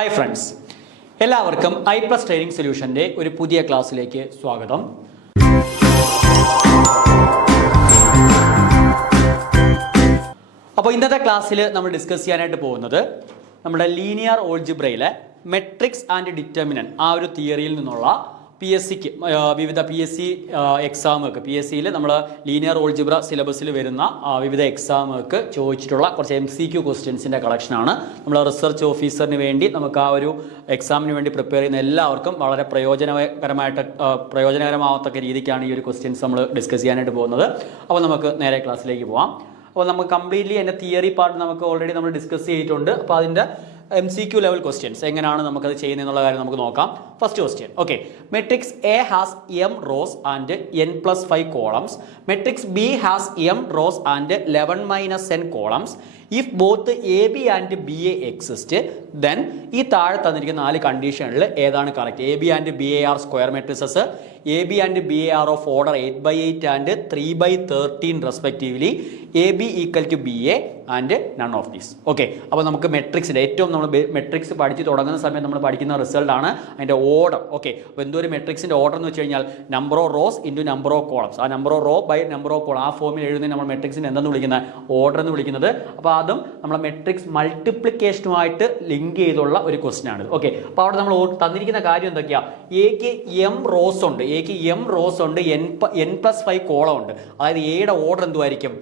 Hi friends, എല്ലാവർക്കും I+ training സൊല്യൂഷൻ്റെ ഒരു പുതിയ ക്ലാസ്സിലേക്ക് സ്വാഗതം. അപ്പോൾ ഇന്നത്തെ ക്ലാസ്സിൽ നമ്മൾ ഡിസ്കസ് ചെയ്യാനായിട്ട് പോകുന്നത് നമ്മുടെ ലീനിയർ ഓൾജിബ്രയിലെ മെട്രിക്സ് ആൻഡ് ഡിറ്റർമിനന്റ് ആ ഒരു തിയറിയിൽ നിന്നുള്ള PSCക്ക് വിവിധ PSC എക്സാമുകൾക്ക് PSCയിൽ നമ്മൾ ലീനിയർ ഓൾജിബ്ര സിലബസിൽ വരുന്ന വിവിധ എക്സാമുകൾക്ക് ചോദിച്ചിട്ടുള്ള കുറച്ച് MCQ ക്വസ്റ്റ്യൻസിൻ്റെ കളക്ഷനാണ്. നമ്മൾ റിസർച്ച് ഓഫീസറിന് വേണ്ടി നമുക്ക് ആ ഒരു എക്സാമിന് വേണ്ടി പ്രിപ്പയർ ചെയ്യുന്ന എല്ലാവർക്കും വളരെ പ്രയോജനകരമാവത്തക്ക രീതിക്കാണ് ഈ ഒരു ക്വസ്റ്റ്യൻസ് നമ്മൾ ഡിസ്കസ് ചെയ്യാനായിട്ട് പോകുന്നത്. അപ്പോൾ നമുക്ക് നേരെ ക്ലാസ്സിലേക്ക് പോകാം. അപ്പോൾ നമുക്ക് കംപ്ലീറ്റ്ലി എൻ്റെ തിയറി പാർട്ട് നമുക്ക് ഓൾറെഡി നമ്മൾ ഡിസ്കസ് ചെയ്തിട്ടുണ്ട്. അപ്പോൾ അതിൻ്റെ MCQ ലെവൽ ക്വസ്റ്റ്യൻസ് എങ്ങനെയാണ് നമുക്കത് ചെയ്യുന്നതെന്നുള്ള കാര്യം നമുക്ക് നോക്കാം. First question, okay. Matrix A has m rows and n+5 columns. Matrix B has m rows and 11 - n columns. If both AB and BA exist, then ഈ താഴെ തന്നിരിക്കുന്ന 4 കണ്ടീഷനിൽ ഏതാണ് correct? AB and BA are square matrices. AB and BA are of order 8/8 and 3/13 respectively. AB equal to BA and none of these. Okay, അപ്പോൾ നമുക്ക് മെട്രിക്സിൻ്റെ ഏറ്റവും നമ്മൾ matrix പഠിച്ച് തുടങ്ങുന്ന സമയത്ത് നമ്മൾ പഠിക്കുന്ന റിസൾട്ടാണ് അതിൻ്റെ ഓർഡർ. ഓക്കെ, അപ്പോൾ എന്തോ ഒരു മെട്രിക്സിൻ്റെ ഓർഡർ എന്ന് വെച്ച് കഴിഞ്ഞാൽ number of rows into number of columns. ആ number of row by number of column ആ ഫോമിൽ എഴുതുന്നത് നമ്മൾ മെട്രിക്സിന് എന്തെന്ന് വിളിക്കുന്നത്? ഓർഡർ എന്ന് വിളിക്കുന്നത്. അപ്പോൾ അതും നമ്മളെ മെട്രിക്സ് മൾട്ടിപ്ലിക്കേഷനുമായിട്ട് ലിങ്ക് ചെയ്തുള്ള ഒരു ക്വസ്റ്റ്യൻ ആണ്. ഓക്കെ, അപ്പോൾ അവിടെ നമ്മൾ തന്നിരിക്കുന്ന കാര്യം എന്തൊക്കെയാണ്? എക്ക് m റോസ് ഉണ്ട്, എക്ക് m റോസ് ഉണ്ട്, n+5 കോളം ഉണ്ട്. അതായത് എയുടെ ഓർഡർ എന്തുമായിരിക്കും?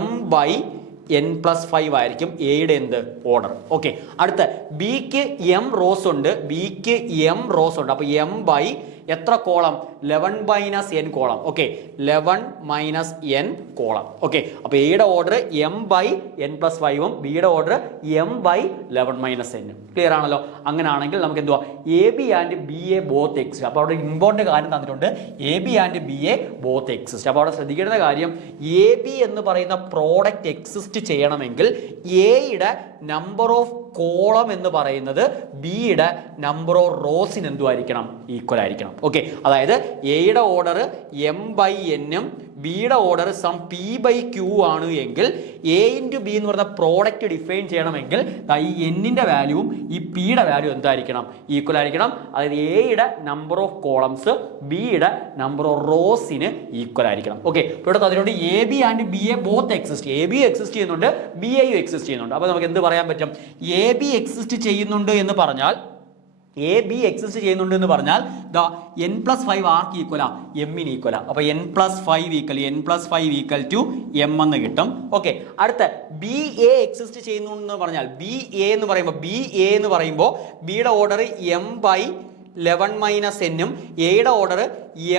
m/n+5 ആയിരിക്കും എയുടെ എന്ത് ഓർഡർ. ഓക്കെ, അടുത്ത ബിക്ക് m റോസ് ഉണ്ട്, ബിക്ക് m റോസ് ഉണ്ട്. അപ്പോൾ m/ എത്ര column? 11 - n column. Okay, 11 - n column. Okay, അപ്പോൾ എയുടെ ഓർഡർ m/n+5ഉം ബിയുടെ ഓർഡർ m/11 - n. ക്ലിയർ ആണല്ലോ? അങ്ങനെയാണെങ്കിൽ നമുക്ക് എന്തുവാ? AB and BA both exist. അപ്പോൾ അവിടെ ഇമ്പോർട്ടൻ്റ് കാര്യം തന്നിട്ടുണ്ട്, AB and BA both exist. അപ്പോൾ അവിടെ ശ്രദ്ധിക്കേണ്ട കാര്യം, AB എന്ന് പറയുന്ന പ്രോഡക്റ്റ് എക്സിസ്റ്റ് ചെയ്യണമെങ്കിൽ എയുടെ നമ്പർ ഓഫ് കോളം എന്ന് പറയുന്നത് ബിയുടെ നമ്പർ ഓഫ് റോസിന് എന്തുമായിരിക്കണം? ഈക്വൽ ആയിരിക്കണം. ഓക്കെ, അതായത് എയുടെ ഓർഡർ m/n-ഉം ബിയുടെ ഓർഡർ സം p/q ആണ് എങ്കിൽ A × B എന്ന് പറയുന്ന പ്രോഡക്റ്റ് ഡിഫൈൻ ചെയ്യണമെങ്കിൽ ഈ n-ന്റെ വാല്യൂവും ഈ p-യുടെ വാല്യൂ എന്തായിരിക്കണം? ഈക്വൽ ആയിരിക്കണം. അതായത് എയുടെ നമ്പർ ഓഫ് കോളംസ് ബിയുടെ നമ്പർ ഓഫ് റോസിന് ഈക്വൽ ആയിരിക്കണം. ഓക്കെ, ഇവിടെ അതിനോട് AB and BA both exist. AB exist ചെയ്യുന്നുണ്ട്, BAയും എക്സിസ്റ്റ് ചെയ്യുന്നുണ്ട്. അപ്പോൾ നമുക്ക് എന്ത് പറയാൻ പറ്റും? AB എക്സിസ്റ്റ് ചെയ്യുന്നുണ്ട് എന്ന് പറഞ്ഞാൽ AB എക്സിസ്റ്റ് ചെയ്യുന്നുണ്ട് എന്ന് പറഞ്ഞാൽ n+5 ആർക്ക് ഈക്വലാ? m-ന് ഈക്വലാ. അപ്പോൾ n+5 ഈക്വൽ ടു m എന്ന് കിട്ടും. ഓക്കെ, അടുത്ത BA എക്സിസ്റ്റ് ചെയ്യുന്നു പറഞ്ഞാൽ BA എന്ന് പറയുമ്പോൾ ബിയുടെ ഓർഡർ m/11 - n-ഉം എയുടെ ഓർഡർ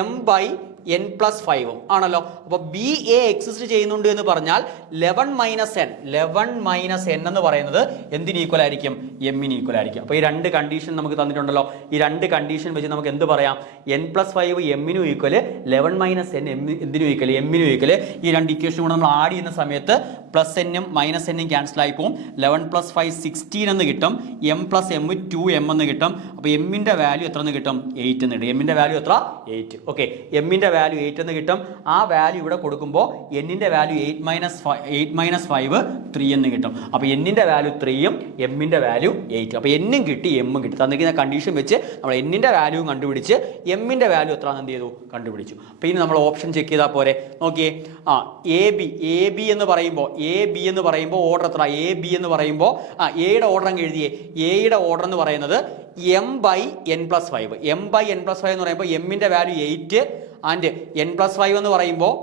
m/n+5ഉം ആണല്ലോ. അപ്പോൾ BA എക്സിസ്റ്റ് ചെയ്യുന്നുണ്ട് എന്ന് പറഞ്ഞാൽ 11 - n എന്ന് പറയുന്നത് എന്തിന് ഈക്വൽ ആയിരിക്കും? m-ന് ഈക്വൽ ആയിരിക്കും. അപ്പോൾ ഈ രണ്ട് കണ്ടീഷൻ നമുക്ക് തന്നിട്ടുണ്ടല്ലോ. ഈ രണ്ട് കണ്ടീഷൻ വെച്ച് നമുക്ക് എന്ത് പറയാം? n+5 m-നും ഈക്വൽ, 11 - n എന്തിനും ഈക്വൽ? m-നും ഈക്വൽ. ഈ രണ്ട് ഇക്വേഷൻ കൂടെ നമ്മൾ ആഡ് ചെയ്യുന്ന സമയത്ത് +n-ഉം -n-ഉം ക്യാൻസൽ ആയി പോകും. 11 + 5 16 എന്ന് കിട്ടും. m + m 2m എന്ന് കിട്ടും. അപ്പോൾ m-ന്റെ വാല്യൂ എത്ര എന്ന് കിട്ടും? 8 എന്ന് കിട്ടും. m-ന്റെ വാല്യൂ എത്ര? 8. ഓക്കെ, m-ന്റെ വാല്യൂ 8 എന്ന് കിട്ടും. ആ വാല്യൂ ഇവിടെ കൊടുക്കുമ്പോൾ n-ന്റെ വാല്യൂ 8 - 5 3 എന്ന് കിട്ടും. അപ്പോൾ n-ന്റെ വാല്യൂ 3ഉം m-ന്റെ വാല്യൂ 8. അപ്പോൾ n-ഉം കിട്ടി, m-ഉം കിട്ടി. തന്നിരിക്കുന്ന കണ്ടീഷൻ വെച്ച് നമ്മൾ n-ന്റെ വാല്യൂ കണ്ടുപിടിച്ച് m-ന്റെ വാല്യൂ എത്ര എന്ത് ചെയ്തു? കണ്ടുപിടിച്ചു. അപ്പോൾ ഇനി നമ്മൾ ഓപ്ഷൻ ചെക്ക് ചെയ്താൽ പോരെ? നോക്കിയേ, AB എന്ന് പറയുമ്പോൾ ഓർഡർ എത്ര? AB എന്ന് പറയുമ്പോൾ എയുടെ ഓർഡർ അങ്ങ് എഴുതിയേ. എയുടെ ഓർഡർ എന്ന് പറയുന്നത് m/n+5. m/n+5 എന്ന് പറയുമ്പോൾ m-ന്റെ വാല്യൂ 8 ആൻഡ് n+5 എന്ന് പറയുമ്പോൾ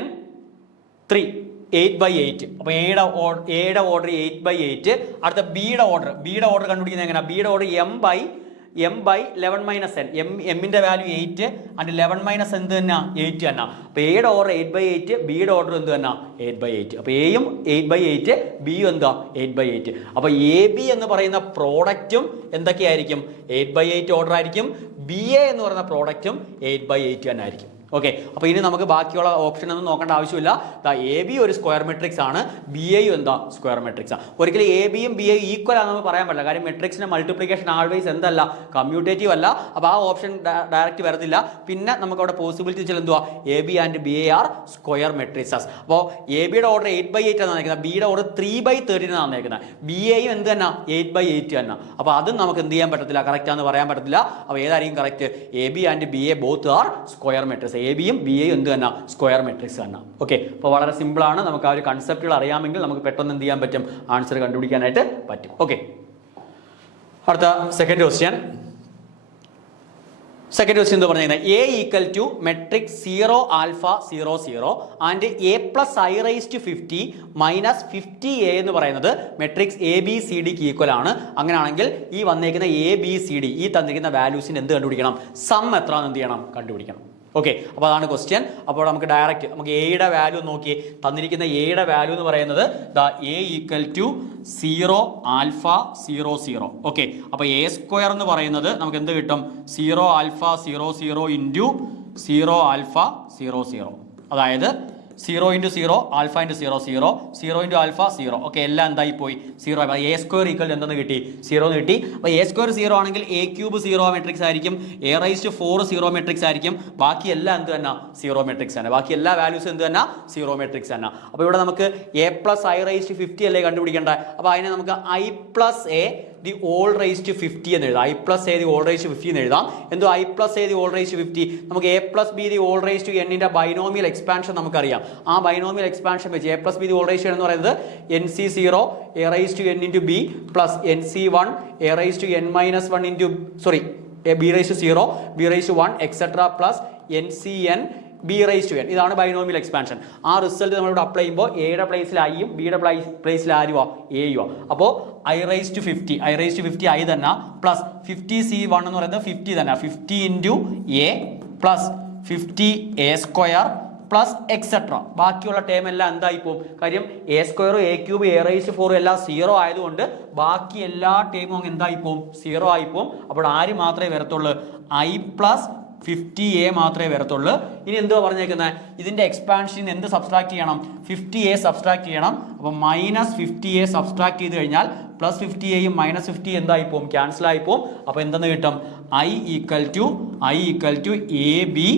n3 8/8. അപ്പോൾ എയുടെ ഓർഡർ 8/8. അടുത്ത ബിയുടെ ഓർഡർ കണ്ടുപിടിക്കുന്നത് എങ്ങനെയാണ്? ബിയുടെ ഓർഡർ m/11 - n. m-ന്റെ വാല്യൂ 8 ആൻഡ് 11 - എന്ത് തന്നെ? 8 തന്നെ. അപ്പോൾ എയുടെ ഓർഡർ 8/8, ബിയുടെ ഓർഡർ എന്ത് തന്നെ? 8/8. അപ്പോൾ എയും 8/8, ബിയും എന്താ? 8/8. അപ്പോൾ AB എന്ന് പറയുന്ന പ്രോഡക്റ്റും എന്തൊക്കെയായിരിക്കും? 8/8 ഓർഡർ ആയിരിക്കും. BA എന്ന് പറയുന്ന പ്രോഡക്റ്റും 8/8 തന്നെ ആയിരിക്കും. ഓക്കെ, അപ്പോൾ ഇനി നമുക്ക് ബാക്കിയുള്ള ഓപ്ഷൻ ഒന്നും നോക്കേണ്ട ആവശ്യമില്ല. എ ബി ഒരു സ്ക്വയർ മെട്രിക്സ് ആണ്, ബി എയും എന്താ സ്ക്വയർ മെട്രിക്സ് ആണ്. ഒരിക്കലും എ ബിയും ബി എയും ഈക്വൽ ആണെന്ന് നമുക്ക് പറയാൻ പറ്റില്ല. കാര്യം മെട്രിക്സിന്റെ മൾട്ടിപ്ലിക്കേഷൻ ആൾവേസ് എന്തല്ല, കമ്മ്യൂട്ടേറ്റീവ് അല്ല. അപ്പോൾ ആ ഓപ്ഷൻ ഡയറക്റ്റ് വരത്തില്ല. പിന്നെ നമുക്ക് അവിടെ പോസിബിലിറ്റി വെച്ചാൽ എന്തുവാ, A B and B A are square matrices. അപ്പോൾ എ ബിയുടെ ഓർഡർ 8/8 ആണ് തന്നേക്കുന്നത്, ബിയുടെ ഓർഡർ 3/13 ആണ് തന്നേക്കുന്നത്. ബി എയും എന്ത് തന്നെ 8/8 തന്നെ. അപ്പോൾ അതും നമുക്ക് എന്ത് ചെയ്യാൻ പറ്റത്തില്ല, കറക്റ്റ് ആണെന്ന് പറയാൻ പറ്റത്തില്ല. അപ്പോൾ ഏതായിരിക്കും correct, A B and B A both are square matrix. A ബിയും ബി എയും എന്ത് തന്നെ സ്ക്വയർ മെട്രിക്സ് തന്നെ. ഓക്കെ, അപ്പോൾ വളരെ സിമ്പിൾ ആണ്. നമുക്ക് ആ ഒരു കൺസെപ്റ്റുകൾ അറിയാമെങ്കിൽ നമുക്ക് പെട്ടെന്ന് എന്ത് ചെയ്യാൻ പറ്റും, ആൻസർ കണ്ടുപിടിക്കാനായിട്ട് പറ്റും. ഓക്കെ, അടുത്ത സെക്കൻഡ് ക്വസ്റ്റ്യൻ. സെക്കൻഡ് ക്വസ്റ്റ്യൻ എന്ന് പറഞ്ഞാൽ A equal to matrix 0 alpha 0 0 and A plus I raise to 50 minus 50 A എന്ന് പറയുന്നത് മെട്രിക്സ് എ ബി സി ഡിക്ക് ഈക്വൽ ആണ്. അങ്ങനെയാണെങ്കിൽ ഈ വന്നേക്കുന്ന എ ബി സി ഡി ഈ തന്നിരിക്കുന്ന വാല്യൂസിന് എന്ത് കണ്ടുപിടിക്കണം, സം എത്ര എന്ത് ചെയ്യണം, കണ്ടുപിടിക്കണം. ഓക്കെ, അപ്പോൾ അതാണ് ക്വസ്റ്റ്യൻ. അപ്പോൾ നമുക്ക് ഡയറക്റ്റ് നമുക്ക് എയുടെ വാല്യൂ നോക്കി തന്നിരിക്കുന്ന എയുടെ വാല്യൂ എന്ന് പറയുന്നത് A equal to 0 alpha 0 0. Okay, അപ്പോൾ എ സ്ക്വയർ എന്ന് പറയുന്നത് നമുക്ക് എന്ത് കിട്ടും, 0 ആൽഫ 0 0 ഇൻറ്റു 0 ആൽഫ 0 0. അതായത് 0 × 0 ആൽഫ × 0 0 0 × ആൽഫ 0. ഓക്കെ, എല്ലാം എന്തായി പോയി, 0. അപ്പോൾ എ സ്ക്വയർ ഈക്വൽ എന്തെന്ന് കിട്ടി, 0 എന്ന് കിട്ടി. അപ്പോൾ എ സ്ക്വയർ 0 ആണെങ്കിൽ എ ക്യൂബ് 0 മെട്രിക്സ് ആയിരിക്കും, എ റൈസ് ടു 4 0 മെട്രിക്സ് ആയിരിക്കും. ബാക്കി എല്ലാം എന്ത് തന്നെ 0 മെട്രിക്സ് തന്നെ. ബാക്കി എല്ലാ വാല്യൂസും എന്ത് തന്നെ 0 മെട്രിക്സ് തന്നെ. അപ്പോൾ ഇവിടെ നമുക്ക് A plus I raise to 50 അല്ലേ കണ്ടുപിടിക്കേണ്ടത്. അപ്പോൾ അതിനെ നമുക്ക് I plus A the whole raise to 50 എന്ന് എഴുതാം. I plus A the whole raise to 50 എന്ന് എഴുതാം. എന്തോ I plus A the whole raise to 50 നമുക്ക് A plus B the whole raise to എന്നിന്റെ ബൈനോമിയൽ എക്സ്പാൻഷൻ നമുക്കറിയാം. ആ ബൈനോമിയൽ എക്സ്പാൻഷൻ വെച്ച് A plus B the whole raise to എന്ന് പറയുന്നത് N C 0 A raise to N into B plus N C 1 A raise to N minus 1 into B raise to 0 B raise to 1 etcetera plus N C N B raise to N. ഇതാണ് binomial expansion. ആ result നമ്മളിവിടെ apply ചെയ്യുമ്പോൾ എയുടെ പ്ലേസിൽ ഐയും ബിയുടെ പ്ലേസിൽ ആരുവാ, എയുവാ. അപ്പോൾ I raise to 50 I raise to 50 I തന്നെ പ്ലസ് 50 C1 എന്ന് പറയുന്നത് 50 തന്നെ, 50 into A plus 50 A square plus etcetera. ബാക്കിയുള്ള ടേം എല്ലാം എന്തായി പോകും, കാര്യം എ സ്ക്വയറും A cube A raise to 4 എല്ലാം 0 ആയതുകൊണ്ട് ബാക്കി എല്ലാ ടേമും എന്തായി പോകും, 0 ആയി പോകും. അപ്പോൾ ആര് മാത്രമേ വരത്തുള്ളൂ, ഐ പ്ലസ് 50 എ മാത്രമേ വരത്തുള്ളൂ. ഇനി എന്തുവാ പറഞ്ഞേക്കുന്നത്, ഇതിന്റെ എക്സ്പാൻഷൻ എന്ത് സബ്സ്ട്രാക്ട് ചെയ്യണം, 50 എ സബ്സ്ട്രാക്ട് ചെയ്യണം. അപ്പോൾ മൈനസ് 50 എ സബ്സ്ട്രാക്ട് ചെയ്ത് കഴിഞ്ഞാൽ പ്ലസ് 50 എയും മൈനസ് 50 എന്തായി പോകും, ക്യാൻസൽ ആയി പോകും. അപ്പോൾ എന്തെന്ന് കിട്ടും, I equal to A B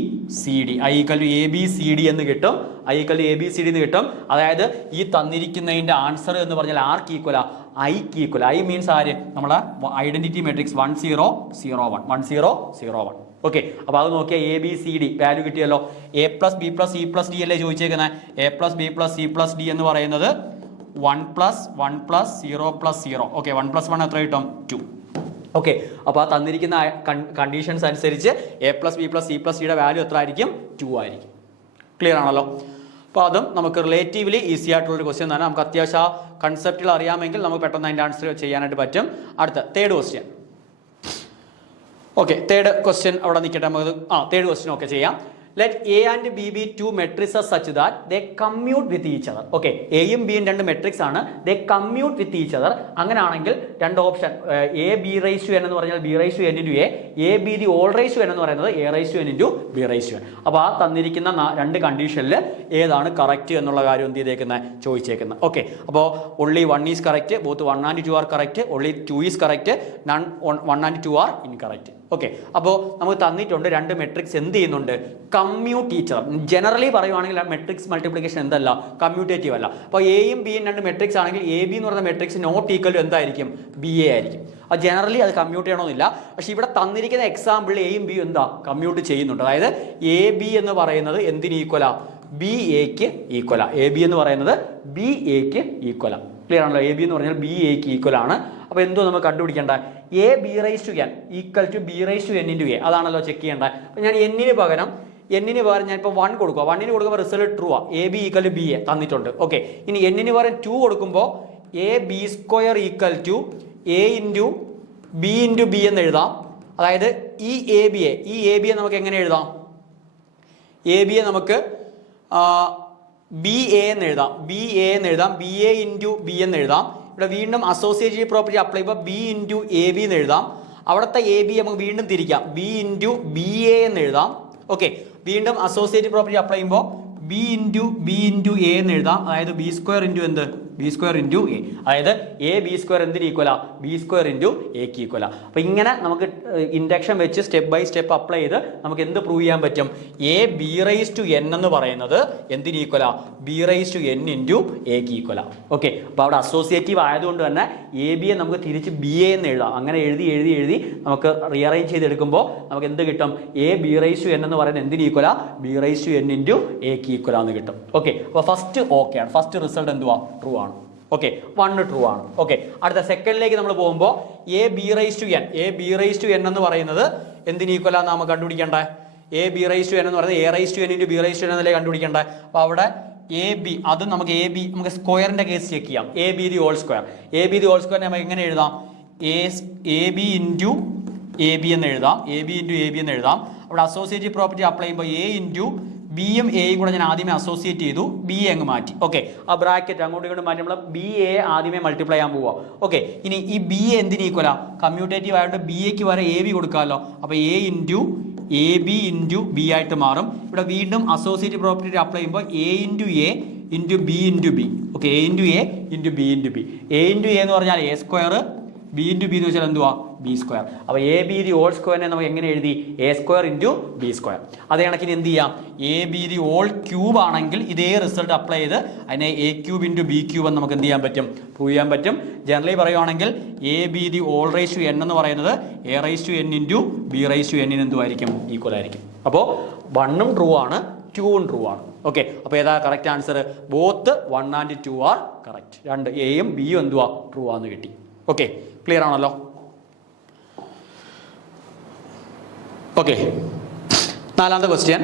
C D. I equal to A B C D എന്ന് കിട്ടും. I equal to A B C D എന്ന് കിട്ടും. അതായത് ഈ തന്നിരിക്കുന്നതിന്റെ ആൻസർ എന്ന് പറഞ്ഞാൽ ആർക്ക് ഈക്വലാ, ഐക്ക് ഈക്വൽ. ഐ മീൻസ് ആര്, നമ്മുടെ ഐഡന്റിറ്റി മെട്രിക്സ് 1 0 0 1 1 0 0 1. ഓക്കെ, അപ്പോൾ അത് നോക്കിയാൽ A B C D value കിട്ടിയല്ലോ. A plus B plus C plus D അല്ലേ ചോദിച്ചേക്കുന്നത്. A plus B plus C plus D എന്ന് പറയുന്നത് 1 plus 1 plus 0 plus 0. Okay, 1 plus 1 എത്ര കിട്ടും, 2. ഓക്കെ, അപ്പോൾ ആ തന്നിരിക്കുന്ന കണ്ടീഷൻസ് അനുസരിച്ച് A plus B plus C plus ഡിയുടെ വാല്യൂ എത്ര ആയിരിക്കും, 2 ആയിരിക്കും. ക്ലിയർ ആണല്ലോ. അപ്പോൾ അതും നമുക്ക് റിലേറ്റീവ്ലി ഈസി ആയിട്ടുള്ളൊരു ക്വസ്റ്റ്യൻ തന്നെ. നമുക്ക് അത്യാവശ്യം ആ കൺസെപ്റ്റുകൾ അറിയാമെങ്കിൽ നമുക്ക് പെട്ടെന്ന് അതിൻ്റെ ആൻസർ ചെയ്യാനായിട്ട് പറ്റും. അടുത്ത third question. Okay, third question അവിടെ നിൽക്കട്ടെ. നമുക്ക് തേർഡ് ക്വസ്റ്റ്യൻ ഓക്കെ ചെയ്യാം. Let A and B be two matrices such that they commute with each other. Okay, എയും ബിയും രണ്ട് മെട്രിക്സ് ആണ്. They commute with each other. അങ്ങനെയാണെങ്കിൽ രണ്ട് option A B raise to N എന്ന് പറഞ്ഞാൽ B raise to N into A B the whole raise to N എന്ന് പറയുന്നത് A raise to N into B raise to N. അപ്പോൾ ആ തന്നിരിക്കുന്ന രണ്ട് കണ്ടീഷനിൽ ഏതാണ് കറക്റ്റ് എന്നുള്ള കാര്യം എന്ത് ചെയ്തേക്കുന്നത്, ചോദിച്ചേക്കുന്നത്. ഓക്കെ, അപ്പോൾ only 1 is correct, both 1 and 2 are correct, only 2 is correct, none 1 and 2 are incorrect. Okay, അപ്പോൾ നമുക്ക് തന്നിട്ടുണ്ട് രണ്ട് മെട്രിക്സ് എന്ത് ചെയ്യുന്നുണ്ട്, കമ്മ്യൂട്ട് ഈച്ച് അതർ. ജനറലി പറയുവാണെങ്കിൽ മെട്രിക്സ് മൾട്ടിപ്ലിക്കേഷൻ എന്തല്ല, കമ്മ്യൂട്ടേറ്റീവ് അല്ല. അപ്പോൾ എയും ബിയും രണ്ട് മെട്രിക്സ് ആണെങ്കിൽ എ ബി എന്ന് പറയുന്ന മെട്രിക്സ് നോട്ട് ഈക്വൽ ടു എന്തായിരിക്കും, ബി എ ആയിരിക്കും. അത് ജനറലി അത് കമ്മ്യൂട്ട് ചെയ്യണമെന്നില്ല. പക്ഷേ ഇവിടെ തന്നിരിക്കുന്ന എക്സാമ്പിൾ എയും ബിയും എന്താ കമ്മ്യൂട്ട് ചെയ്യുന്നുണ്ട്. അതായത് എ ബി എന്ന് പറയുന്നത് എന്തിന് ഈക്വലാ, ബി എക്ക് ഈക്വലാ. എ ബി എന്ന് പറയുന്നത് ബി എക്ക് ഈക്വലാ. ക്ലിയർ ആണല്ലോ. എ ബി എന്ന് പറഞ്ഞാൽ ബി എക്ക് ഈക്വൽ ആണ്. അപ്പോൾ എന്തോ നമുക്ക് കണ്ടുപിടിക്കേണ്ട, A B raise to N equal to B raise to N into A. അതാണല്ലോ ചെക്ക് ചെയ്യേണ്ടത്. അപ്പോൾ ഞാൻ എന്നിന് പകരം ഞാൻ ഇപ്പോൾ 1 കൊടുക്കുക. 1 കൊടുക്കുമ്പോൾ റിസൾട്ട് ട്രൂ ആ, A B equal to B A തന്നിട്ടുണ്ട്. ഓക്കെ, ഇനി എന്നിന് പകരം 2 കൊടുക്കുമ്പോൾ A B square equal to A into B എന്ന് എഴുതാം. അതായത് ഈ എ ബിയെ നമുക്ക് എങ്ങനെ എഴുതാം, എ ബിയെ നമുക്ക് ബി എ എന്ന് എഴുതാം, ബി എ ഇൻറ്റു ബി എന്ന് എഴുതാം. ഇവിടെ വീണ്ടും അസോസിയേറ്റീവ് പ്രോപ്പർട്ടി അപ്ലൈ ചെയ്യുമ്പോൾ ബി ഇൻറ്റു എ ബി എന്ന് എഴുതാം. അവിടുത്തെ എ ബി നമുക്ക് വീണ്ടും തിരിക്കാം, ബി ഇൻറ്റു ബി എ എന്ന് എഴുതാം. ഓക്കെ, വീണ്ടും അസോസിയേറ്റീവ് പ്രോപ്പർട്ടി അപ്ലൈ ചെയ്യുമ്പോൾ ബി ഇൻറ്റു എ എന്ന് എഴുതാം. അതായത് ബി സ്ക്വയർ ഇൻറ്റു എന്ത്, ബി സ്ക്വയർ ഇൻറ്റു എ. അതായത് എ ബി സ്ക്വയർ എന്തിന് ഈക്വലാ, ബി സ്ക്വയർ ഇൻറ്റു എക്ക് ഈക്വലാ. അപ്പോൾ ഇങ്ങനെ നമുക്ക് ഇൻഡക്ഷൻ വെച്ച് സ്റ്റെപ്പ് ബൈ സ്റ്റെപ്പ് അപ്ലൈ ചെയ്ത് നമുക്ക് എന്ത് പ്രൂവ് ചെയ്യാൻ പറ്റും, A B raise to N എന്ന് പറയുന്നത് എന്തിന് ഈക്വലാ, B raise to N into എക്ക് ഈക്വലാ. ഓക്കെ, അപ്പോൾ അവിടെ അസോസിയേറ്റീവ് ആയതുകൊണ്ട് തന്നെ എ ബിയെ നമുക്ക് തിരിച്ച് ബി എ എന്ന് എഴുതാം. അങ്ങനെ എഴുതി നമുക്ക് റീഅറേഞ്ച് ചെയ്തെടുക്കുമ്പോൾ നമുക്ക് എന്ത് കിട്ടും, A B raise to N എന്ന് പറയുന്നത് എന്തിന് ഈക്വലാ, B raise to N into എക്ക് ഈക്വലാന്ന് കിട്ടും. ഓക്കെ, അപ്പോൾ ഫസ്റ്റ് ഓക്കെ ആണ്, ഫസ്റ്റ് റിസൾട്ട് എന്തുവാ, ട്രൂ ആണ്. ഓക്കെ, 1 ട്രൂ ആണ്. ഓക്കെ, അടുത്ത സെക്കൻഡിലേക്ക് നമ്മൾ പോകുമ്പോൾ A B raise to N എന്ന് പറയുന്നത് എന്തിന് ഈക്വലാന്ന് നമുക്ക് കണ്ടുപിടിക്കേണ്ടേ, A B raise to N എന്ന് പറയുന്നത് A raise to N into B raise to N എന്നല്ലേ കണ്ടുപിടിക്കേണ്ടേ. അപ്പോൾ അവിടെ എ ബി, അത് നമുക്ക് നമുക്ക് സ്ക്വയറിന്റെ കേസ് ചെക്ക് ചെയ്യാം. A B the whole square നമുക്ക് എങ്ങനെ എഴുതാം, A B into A B എന്ന് എഴുതാം. അവിടെ അസോസിയേറ്റീവ് പ്രോപ്പർട്ടി അപ്ലൈ ചെയ്യുമ്പോൾ എ ഇൻറ്റു ബിയും എയും കൂടെ ഞാൻ ആദ്യമേ അസോസിയേറ്റ് ചെയ്തു, ബി എ അങ്ങ് മാറ്റി. ഓക്കെ, ആ ബ്രാക്കറ്റ് അങ്ങോട്ടും ഇങ്ങോട്ടും മാറ്റി നമ്മൾ ബി എ ആദ്യമേ മൾട്ടിപ്ലൈ ചെയ്യാൻ പോവുക. ഓക്കെ, ഇനി ഈ ബി എ എന്തിന് ഈക്വലാ, കമ്മ്യൂട്ടേറ്റീവ് ആയതുകൊണ്ട് ബി എക്ക് വരെ എ ബി കൊടുക്കാമല്ലോ. അപ്പോൾ A into A B into B ആയിട്ട് മാറും. ഇവിടെ വീണ്ടും അസോസിയേറ്റീവ് പ്രോപ്പർട്ടി അപ്ലൈ ചെയ്യുമ്പോൾ A into A into B into B. Okay, A into A into B into B. A into A എന്ന് പറഞ്ഞാൽ A square, B into B എന്ന് വെച്ചാൽ എന്തുവാ, ബി സ്ക്വയർ. അപ്പോൾ എ ബി ദി ഹോൾ സ്ക്വയറിനെ നമുക്ക് എങ്ങനെ എഴുതി, A square into B square. അതേ കണക്കിന് എന്ത് ചെയ്യാം, A B the whole cube ആണെങ്കിൽ ഇതേ റിസൾട്ട് അപ്ലൈ ചെയ്ത് അതിനെ A cube into B cube എന്ന് നമുക്ക് എന്ത് ചെയ്യാൻ പറ്റും, പ്രൂവ് ചെയ്യാൻ പറ്റും. ജനറലി പറയുവാണെങ്കിൽ A B the whole raise to N എന്ന് പറയുന്നത് A raise to N into B raise to എന്നിന് എന്തുമായിരിക്കും, ഈക്വൽ ആയിരിക്കും. അപ്പോൾ 1ഉം ട്രൂ ആണ്, 2ഉം ട്രൂ ആണ്. ഓക്കെ, അപ്പോൾ ഏതാ correct answer, both 1 and 2 are correct. രണ്ട് എയും ബിയും എന്തുവാ, ട്രൂ ആണെന്ന് കിട്ടി. ഓക്കെ, ക്ലിയർ ആണല്ലോ. ഓക്കെ, നാലാമത്തെ question,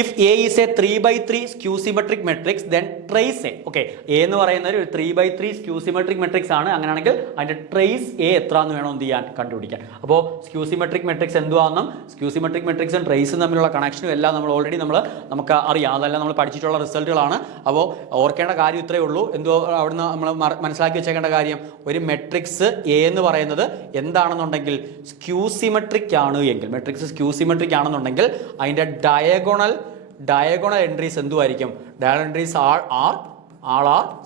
if A is A 3/3 skew symmetric matrix then trace A. Okay, A എന്ന് പറയുന്നത് ഒരു 3/3 സ്ക്യൂ സിമെട്രിക് മെട്രിക്സ് ആണ്. അങ്ങനെയാണെങ്കിൽ അതിന്റെ ട്രേസ് എ എത്ര എന്ന് വേണം എന്ത് ചെയ്യാൻ, കണ്ടുപിടിക്കാൻ. അപ്പോൾ സ്ക്യൂ സിമെട്രിക് മെട്രിക്സ് എന്തുവാണെന്നും സ്ക്യൂ സിമെട്രിക് മെട്രിക്സും ട്രേസും തമ്മിലുള്ള കണക്ഷനും എല്ലാം നമ്മൾ ഓൾറെഡി നമുക്ക് അറിയാം. അതെല്ലാം നമ്മൾ പഠിച്ചിട്ടുള്ള റിസൾട്ടുകളാണ്. അപ്പോൾ ഓർക്കേണ്ട കാര്യം ഇത്രയേ ഉള്ളൂ. എന്തോ അവിടുന്ന് നമ്മൾ മനസ്സിലാക്കി വെച്ചേക്കേണ്ട കാര്യം, ഒരു മെട്രിക്സ് എ എന്ന് പറയുന്നത് എന്താണെന്നുണ്ടെങ്കിൽ സ്ക്യൂ സിമെട്രിക് ആണ് എങ്കിൽ, മെട്രിക്സ് സ്ക്യൂ സിമെട്രിക് ആണെന്നുണ്ടെങ്കിൽ അതിൻ്റെ diagonal entries എന്തുമായിരിക്കും, diagonal entries R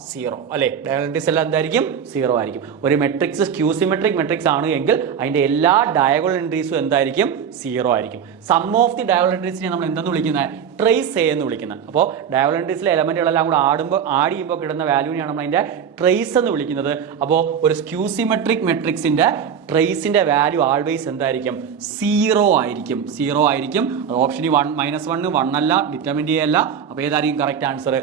0 അല്ലേ. ഡയഗണൽ എൻട്രീസ് എല്ലാം എന്തായിരിക്കും, 0 ആയിരിക്കും. ഒരു മെട്രിക്സ് സ്ക്യൂ സിമെട്രിക് മെട്രിക്സ് ആണ് എങ്കിൽ അതിന്റെ എല്ലാ ഡയഗണൽ എൻട്രീസും എന്തായിരിക്കും, 0 ആയിരിക്കും. സം ഓഫ് ദി ഡയഗണൽ എൻട്രീസിനെ നമ്മൾ എന്തെന്ന് വിളിക്കുന്നത്, ട്രേസ് എ എന്ന് വിളിക്കുന്നത്. അപ്പോൾ ഡയഗണൽ എൻട്രീസിലെ എലമെന്റുകളെല്ലാം കൂടെ ആഡ് ചെയ്യുമ്പോൾ കിട്ടുന്ന വാല്യൂവിനെയാണ് നമ്മൾ അതിന്റെ ട്രേസ് എന്ന് വിളിക്കുന്നത്. അപ്പോൾ ഒരു സ്ക്യൂ സിമെട്രിക് മെട്രിക്സിന്റെ ട്രേസിന്റെ വാല്യൂ ആൾവേസ് എന്തായിരിക്കും, 0 ആയിരിക്കും. അത് ഓപ്ഷനിൽ -1 1 അല്ല, ഡിറ്റർമിൻഡ് എ അല്ല. അപ്പോൾ ഏതായിരിക്കും correct answer,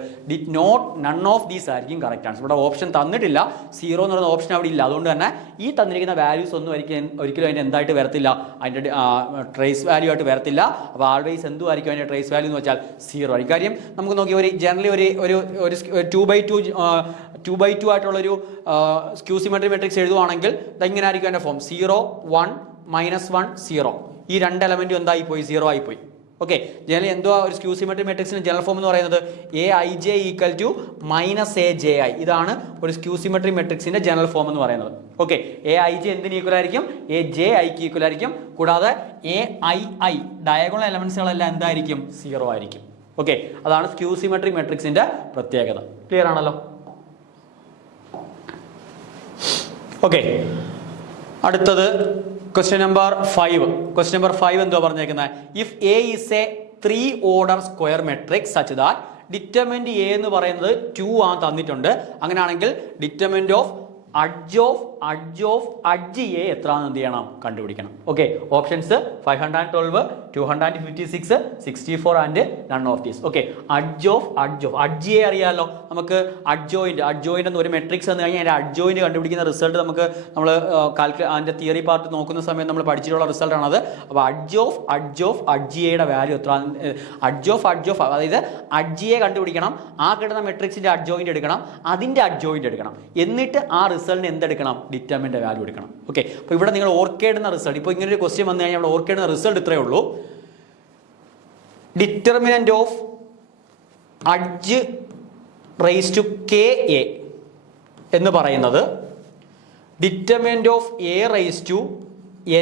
none of these ആയിരിക്കും കറക്റ്റ് ആൻസർ. ഇവിടെ ഓപ്ഷൻ തന്നിട്ടില്ല, 0 എന്ന് പറയുന്ന ഓപ്ഷൻ അവിടെ ഇല്ല. അതുകൊണ്ട് തന്നെ ഈ തന്നിരിക്കുന്ന വാല്യൂസ് ഒന്നും ഒരിക്കലും അതിന് എന്തായിട്ട് വരത്തില്ല, അതിൻ്റെ ട്രേസ് വാല്യൂ ആയിട്ട് വരത്തില്ല. അപ്പോൾ ആൾവേസ് എന്തുമായിരിക്കും അതിൻ്റെ ട്രേസ് വാല്യൂ എന്ന് വെച്ചാൽ 0 ആയിരിക്കും. കാര്യം നമുക്ക് നോക്കി ഒരു ജനറലി ഒരു 2/2 ആയിട്ടുള്ളൊരു സ്ക്യൂ സിമെട്രിക് മെട്രിക്സ് എഴുതുവാണെങ്കിൽ ഇങ്ങനെ ആയിരിക്കും അതിൻ്റെ ഫോം, 0 1 -1 0. ഈ രണ്ട് എലമെന്റും എന്തായി പോയി, 0 ആയിപ്പോയി. ഓക്കെ, ജനറലി എന്തുവാ ഒരു സ്ക്യൂ സിമെട്രിക് മെട്രിക്സിന് ജനറൽ ഫോം എന്ന് പറയുന്നത് AIJ = -AJI. ഇതാണ് ഒരു സ്ക്യൂ സിമെട്രിക് മെട്രിക്സിന്റെ ജനറൽ ഫോം എന്ന് പറയുന്നത്. ഓക്കെ, AIJ എന്തിന് ഈക്വൽ ആയിരിക്കും, AJIക്ക് ഈക്വൽ ആയിരിക്കും. കൂടാതെ AII ഡയഗണൽ എലമെന്റ്സുകളെല്ലാം എന്തായിരിക്കും, 0 ആയിരിക്കും. ഓക്കെ, അതാണ് സ്ക്യൂ സിമെട്രിക് മെട്രിക്സിന്റെ പ്രത്യേകത. ക്ലിയർ ആണല്ലോ. ഓക്കെ, അടുത്തത് ക്വസ്റ്റ്യൻ നമ്പർ 5 എന്തോ പറഞ്ഞേക്കുന്നത്, if A is A 3 order square matrix such that determinant A എന്ന് പറയുന്നത് 2 ആണ് തന്നിട്ടുണ്ട്. അങ്ങനെയാണെങ്കിൽ ഡിറ്റർമിനന്റ് ഓഫ് അഡ്ജ് എ എത്രയാണെന്ന് എന്ത് ചെയ്യണം, കണ്ടുപിടിക്കണം. Okay, options 512 256 64 and none of these. Okay, adj A അറിയാമല്ലോ നമുക്ക്. അഡ്ജോയിന്റ് എന്ന് ഒരു മെട്രിക്സ് എന്ന് കഴിഞ്ഞാൽ അതിന്റെ അഡ്ജോയിന്റ് കണ്ടുപിടിക്കുന്ന റിസൾട്ട് നമ്മൾ അതിന്റെ തിയറി പാർട്ട് നോക്കുന്ന സമയത്ത് നമ്മൾ പഠിച്ചിട്ടുള്ള റിസൾട്ട് ആണത്. അപ്പോൾ അഡ്ജ് എയുടെ വാല്യൂ എത്ര, അതായത് അഡ്ജ് എ കണ്ടുപിടിക്കണം. ആ കിട്ടുന്ന മെട്രിക്സിന്റെ അഡ്ജോയിന്റ് എടുക്കണം, അതിന്റെ അഡ്ജോയിന്റ് എടുക്കണം. എന്നിട്ട് ആ റിസൾട്ടിന് എന്തെടുക്കണം, ഡിറ്റർമിനന്റ് വാല്യൂ എടുക്കണം. ഓക്കെ, അപ്പോൾ ഇവിടെ നിങ്ങൾ ഓർക്കേണ്ടുന്ന റിസൾട്ട്, ഇപ്പോൾ ഇങ്ങനെ ഒരു ക്വസ്റ്റ്യൻ വന്നു കഴിഞ്ഞാൽ ഇവിടെ ഓർക്കേണ്ടുന്ന റിസൾട്ട് ഇത്രയേ ഉള്ളൂ. Determinant of adj raise to KA എന്ന് പറയുന്നത് determinant of A raise to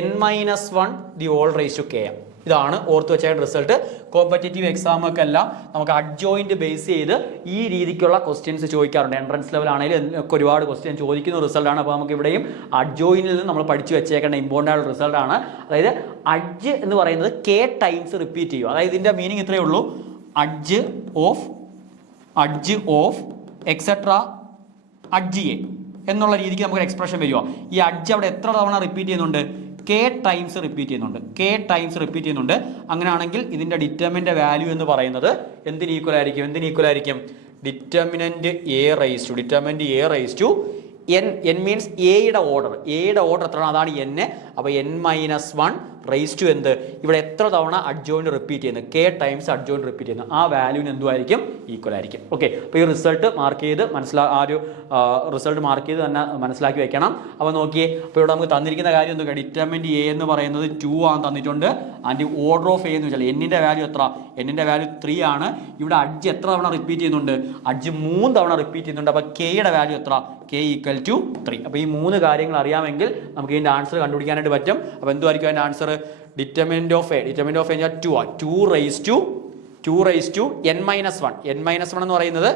n - 1 the whole raise to KM. ഇതാണ് ഓർത്ത് വെച്ചേണ്ട റിസൾട്ട്. കോമ്പറ്റേറ്റീവ് എക്സാമൊക്കെല്ലാം നമുക്ക് അഡ്ജോയിന്റ് ബേസ് ചെയ്ത് ഈ രീതിക്കുള്ള ക്വസ്റ്റ്യൻസ് ചോദിക്കാറുണ്ട്. എൻട്രൻസ് ലെവൽ ആണെങ്കിലും ഒക്കെ ഒരുപാട് ക്വസ്റ്റ്യൻ ചോദിക്കുന്ന റിസൾട്ടാണ്. അപ്പോൾ നമുക്ക് ഇവിടെയും അഡ്ജോയിനിൽ നിന്ന് നമ്മൾ പഠിച്ചു വെച്ചേക്കേണ്ട ഇമ്പോർട്ടൻ്റ് ആയിട്ടുള്ള റിസൾട്ടാണ്. അതായത് അഡ്ജ് എന്ന് പറയുന്നത് കെ ടൈംസ് റിപ്പീറ്റ് ചെയ്യും. അതായത് ഇതിൻ്റെ മീനിങ് ഇത്രയേ ഉള്ളൂ. Adj of etcetera adj A എന്നുള്ള രീതിക്ക് നമുക്കൊരു എക്സ്പ്രഷൻ വരുമോ. ഈ അഡ്ജ് അവിടെ എത്ര തവണ റിപ്പീറ്റ് ചെയ്യുന്നുണ്ട്? കെ ടൈംസ് റിപ്പീറ്റ് ചെയ്യുന്നുണ്ട്. അങ്ങനെയാണെങ്കിൽ ഇതിൻ്റെ ഡിറ്റർമിൻ്റെ വാല്യൂ എന്ന് പറയുന്നത് എന്തിന് ഈക്വൽ ആയിരിക്കും? Determinant A raise to N means എയുടെ ഓർഡർ എത്രയാണ്? അതാണ് എൻ. അപ്പോൾ n-1 റൈസ് ടു എന്ത്? ഇവിടെ എത്ര തവണ അഡ്ജോയിന്റ് റിപ്പീറ്റ് ചെയ്യുന്നത്? കെ ടൈംസ് അഡ്ജോയിന്റ് റിപ്പീറ്റ് ചെയ്യുന്നത്. ആ വാല്യൂവിന് എന്തുമായിരിക്കും? ഈക്വൽ ആയിരിക്കും. ഓക്കെ, അപ്പോൾ ഈ റിസൾട്ട് മാർക്ക് ചെയ്ത് റിസൾട്ട് മാർക്ക് ചെയ്ത് തന്നെ മനസ്സിലാക്കി വെക്കണം. അപ്പോൾ നോക്കിയേ, അപ്പോൾ ഇവിടെ നമുക്ക് തന്നിരിക്കുന്ന കാര്യം എന്തൊക്കെ? ഡിറ്റർമിനന്റ് എ എന്ന് പറയുന്നത് 2 ആണ് തന്നിട്ടുണ്ട്. ആൻഡ് ഓർഡർ ഓഫ് എ എന്ന് വെച്ചാൽ എന്നിൻ്റെ വാല്യൂ എത്ര? എന്നിൻ്റെ വാല്യൂ 3 ആണ്. ഇവിടെ അഡ്ജ് എത്ര തവണ റിപ്പീറ്റ് ചെയ്യുന്നുണ്ട്? അഡ്ജ് 3 തവണ റിപ്പീറ്റ് ചെയ്യുന്നുണ്ട്. അപ്പോൾ കെയുടെ വാല്യൂ എത്ര? K equal to 3. അപ്പോൾ ഈ 3 കാര്യങ്ങൾ അറിയാമെങ്കിൽ നമുക്ക് ഇതിൻ്റെ ആൻസർ കണ്ടുപിടിക്കാനായിട്ട് പറ്റും. അപ്പോൾ എന്തുമായിരിക്കും അതിൻ്റെ ആൻസർ? ഡിറ്റർമിനന്റ് ഓഫ് എ 2 ആണ്. 2 റൈസ് ടു n-1 എന്ന് പറയുന്നത്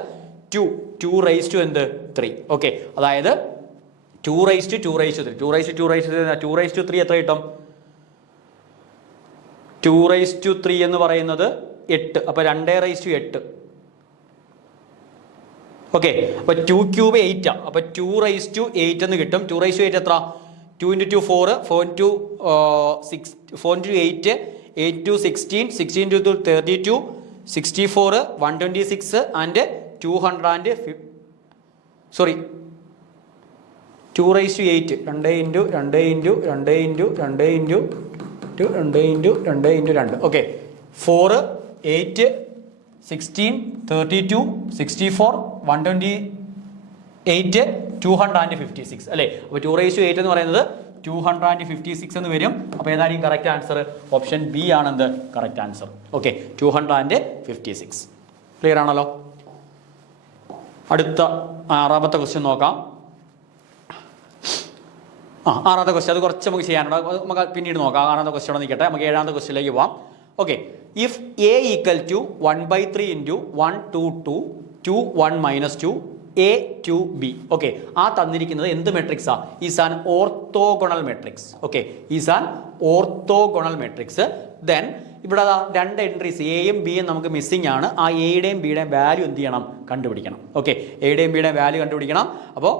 2 റൈസ് ടു എന്ത്? 3. ഓക്കെ, അതായത് 2 റൈസ് ടു 3 എത്ര കിട്ടും? 2 റൈസ് ടു 3 എന്ന് പറയുന്നത് 8. അപ്പോൾ 2 റൈസ് ടു 8. ഓക്കെ, അപ്പോൾ 2 ക്യൂബ് 8 ആണ്. അപ്പോൾ 2 റൈസ് ടു 8 എന്ന് കിട്ടും. 2 റൈസ് ടു 8 എത്ര? 2 × 2 4, 4 × 8, 8 to 16, 16 to 32, 64, 126 and 250. Sorry, 2 raised to 8. 2 into 2. Okay, 4, 8, 16, 32, 64, 128, 256 അല്ലേ. അപ്പോൾ 2 raised to 8 എന്ന് പറയുന്നത് 256 എന്ന് വരും. അപ്പോൾ ഏതായിരിക്കും കറക്റ്റ് ആൻസർ? ഓപ്ഷൻ ബി ആണ് എന്ത്? Correct answer. ഓക്കെ, 256. ക്ലിയർ ആണല്ലോ. അടുത്ത 6ാമത്തെ ക്വസ്റ്റ്യൻ നോക്കാം. ആറാമത്തെ ക്വസ്റ്റ്യൻ അത് കുറച്ച് നമുക്ക് ചെയ്യാനുണ്ട്, നമുക്ക് പിന്നീട് നോക്കാം. 6ാമത്തെ ക്വസ്റ്റ്യൻ നിൽക്കട്ടെ, നമുക്ക് 7ാമത്തെ ക്വസ്റ്റ്യനിലേക്ക് പോവാം. Okay, if A equal to 1/3 × 1 2 2 2 1 - 2 A to B. Okay, ആ തന്നിരിക്കുന്നത് എന്ത് മെട്രിക്സാ? Is an orthogonal matrix. Okay, is an orthogonal matrix. Then ഇവിടെ രണ്ട് എൻട്രീസ് എയും ബിയും നമുക്ക് മിസ്സിംഗ് ആണ്. ആ എയുടെയും ബിയുടെയും വാല്യൂ എന്ത് ചെയ്യണം? കണ്ടുപിടിക്കണം. ഓക്കെ, എയുടെയും ബിയുടെയും വാല്യൂ കണ്ടുപിടിക്കണം. അപ്പോൾ